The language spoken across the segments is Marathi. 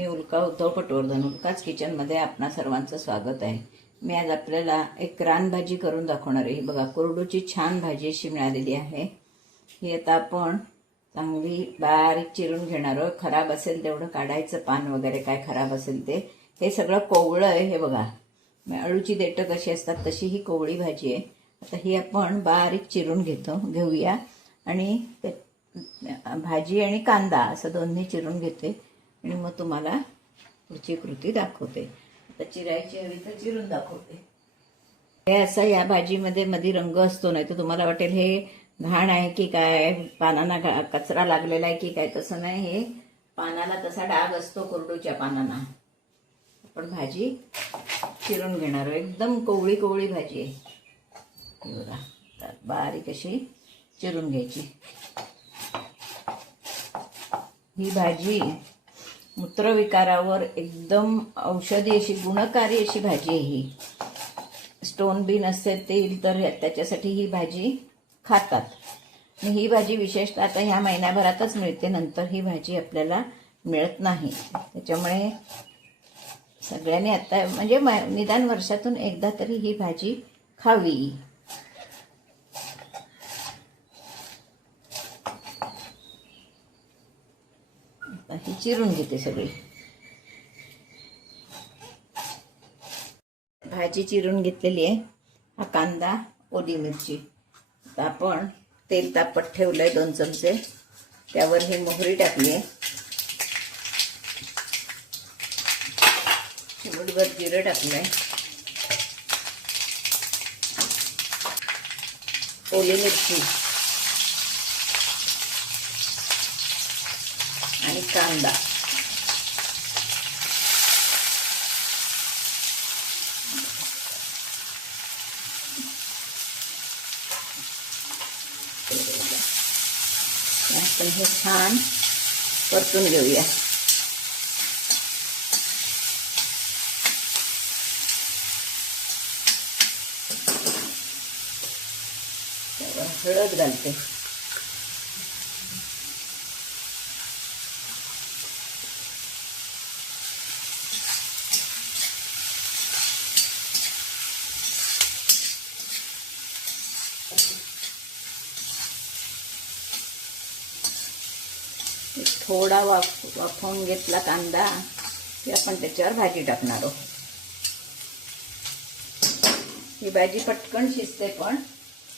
मी उल्का उद्धव पटवर्धन. उल्काच किचनमध्ये आपणा सर्वांचं स्वागत आहे. मी आज आपल्याला एक रानभाजी करून दाखवणार आहे. बघा, कोरडूची छान भाजी अशी मिळालेली आहे. ही आता आपण चांगली बारीक चिरून घेणार आहोत. खराब असेल तेवढं काढायचं, पान वगैरे काय खराब असेल ते. हे सगळं कोवळं आहे. हे बघा, अळूची देठं कशी असतात तशी ही कोवळी भाजी आहे. आता ही आपण बारीक चिरून घेऊया आणि भाजी आणि कांदा असं दोन्ही चिरून घेते आणि मग तुम्हाला पुढची कृती दाखवते. आता चिरायची हवी तर चिरून दाखवते. हे असं या भाजीमध्ये मध्ये रंग असतो, नाही तर तुम्हाला वाटेल हे घाण आहे की काय, पानांना कचरा लागलेला आहे की काय. तसं नाही, हे पानाला तसा डाग असतो कोरडूच्या पानांना. आपण भाजी चिरून घेणार आहोत. एकदम कोवळी कोवळी भाजी आहे. बघा, बारीक अशी चिरून घ्यायची. ही भाजी मूत्रविकारावर एकदम औषधी अशी गुणकारी अशी भाजी आहे. ही स्टोन बी नसते ते तर त्याच्यासाठी ही भाजी खातात. आणि ही भाजी विशेषतः आता ह्या महिन्याभरातच मिळते, नंतर ही भाजी आपल्याला मिळत नाही. त्याच्यामुळे सगळ्यांनी आता म्हणजे निदान वर्षातून एकदा तरी ही भाजी खावी. ही चिरून घेते सगळी भाजी चिरून घेतलेली आहे. हा कांदा, ओली मिरची. आता आपण तेल तापत ठेवलंय 2 चमचे. त्यावर ही मोहरी टाकली आहे. चिमूटभर जिरं टाकलंय. ओली मिरची आणि कांदा. आपण हे छान परतून घेऊया. हळद घालते. थोडा वाफवून घेतला कांदा की आपण त्याच्यावर भाजी टाकणार आहोत. ही भाजी पटकन शिजते, पण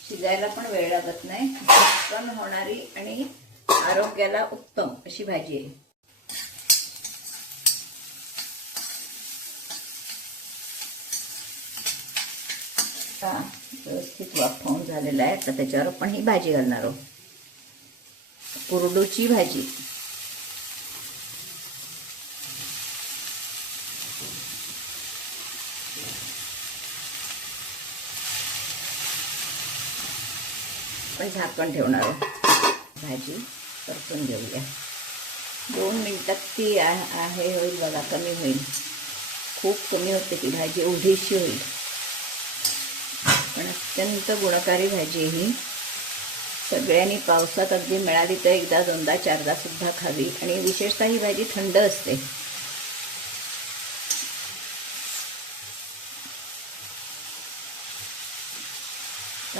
शिजायला पण वेळ लागत नाही. पटकन होणारी आणि आरोग्याला उत्तम अशी भाजी आहे. व्यवस्थित वाफवून झालेला आहे. तर त्याच्यावर आपण ही भाजी घालणार आहोत. कोरडूची भाजी. आपण झाकण ठेवणार आहोत. भाजी परतून घेऊया. 2 मिनिटात ती आहे होईल बघा, कमी होईल. खूप कमी होते ती भाजी, एवढीशी होईल. पण अत्यंत गुणकारी भाजी आहे ही. सगळ्यांनी पावसात अगदी मिळाली तर एकदा, दोनदा, चारदा सुद्धा खावी. आणि विशेषतः ही भाजी थंड असते.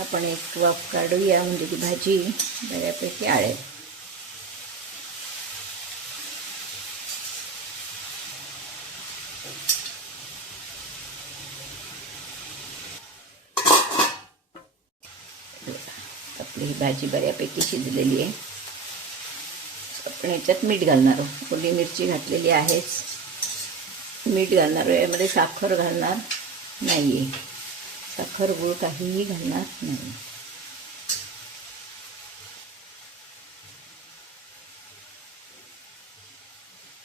आपण एक वाफ काढूया, म्हणजे ती भाजी बऱ्यापैकी आळेल. आपली ही भाजी बऱ्यापैकी शिजलेली आहे. आपण याच्यात मीठ घालणार आहोत. ओली मिरची घातलेली आहेच. मीठ घालणार आहोत. यामध्ये साखर घालणार नाहीये. साखर, गूळ काहीही घालणार नाही.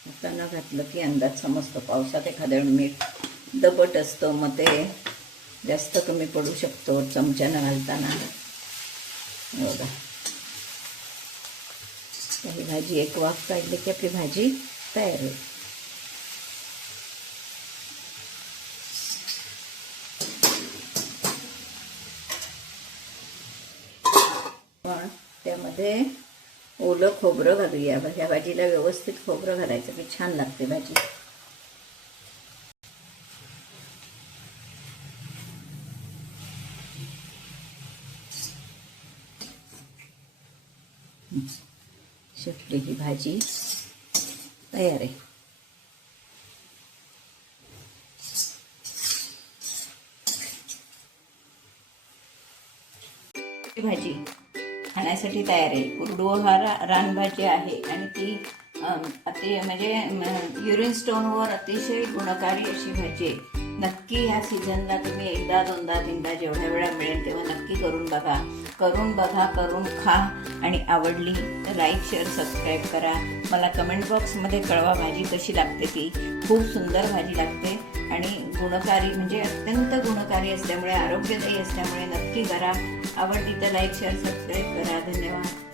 आता न घातलं की अंदाज समजतो. पावसात एखाद्या मीठ दबट असतं, मग ते जास्त कमी पडू शकतो चमच्यानं घालताना. बघा, ही भाजी एक वाफ काढली की आपली भाजी तयार होईल. पण त्यामध्ये ओलं खोबरं घालूया. ह्या भाजीला व्यवस्थित खोबरं घालायचं की छान लागते भाजी. शेपटी ही भाजी तयार आहे. भाजी खाण्यासाठी तयार आहे. कुरडू हा रानभाजी आहे आणि ती म्हणजे युरिन स्टोनवर अतिशय गुणकारी अशी भाजी आहे. नक्की ह्या सीझनला तुम्ही एकदा दोनदा तीनदा जेवढ्या वेळा मिळेल तेव्हा नक्की करून बघा. करून खा आणि आवडली तर लाईक शेअर सबस्क्राईब करा. मला कमेंट बॉक्समध्ये कळवा भाजी कशी लागते ती. खूप सुंदर भाजी लागते आणि गुणकारी म्हणजे अत्यंत गुणकारी असल्यामुळे, आरोग्यदायी असल्यामुळे नक्की करा. आवडली तर लाईक शेअर सबस्क्राईब करा. धन्यवाद.